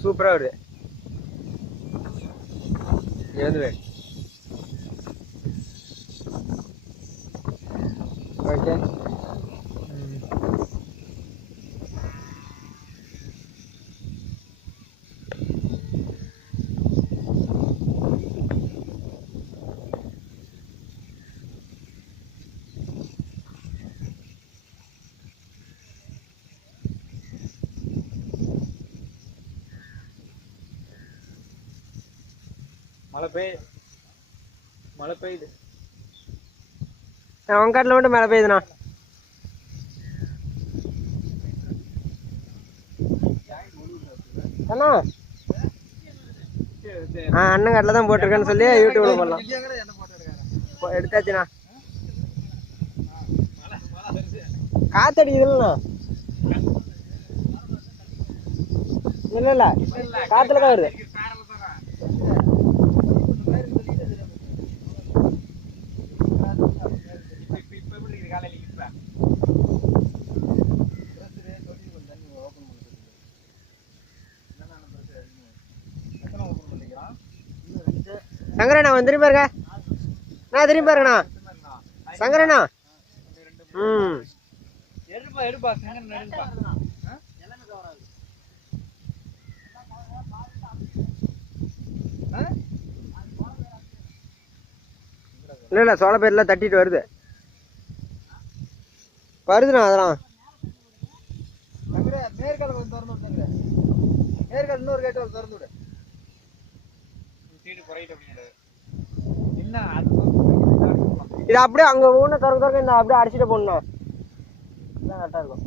சூப்பராக வருது. எழுதுவே. ஓகே. மழை பெய்யுது. உங்க காட்டில் மட்டும் மழை பெய்யுதுண்ணா. அண்ணா அண்ணன் காட்டில் தான் போட்டிருக்கேன்னு சொல்லி யூடியூப்ல போடலாம். எடுத்தாச்சுண்ணா. காத்தடிக்குதுல்லண்ணா. இல்ல காத்துல தான் வருது. சங்கரண்ணா வந்து திரும்பி பாருங்க. நான் திரும்பி பாருங்கண்ணா. சங்கரண்ணா. எடுப்பா சங்கரண்ணா எடுப்பா. இல்ல சோள பயிரெல்லாம் தட்டிட்டு வருதுண்ணா. அதெல்லாம் மேற்கால கொஞ்சம் திறந்து விடுங்க. மேற்கால இன்னொரு கேட்டு திறந்து விடு. இது அப்படியே அங்க ஒண்ணு திறக்க இந்த அப்படியே அடிச்சுட்டு போடணும். கரெக்டா இருக்கும்.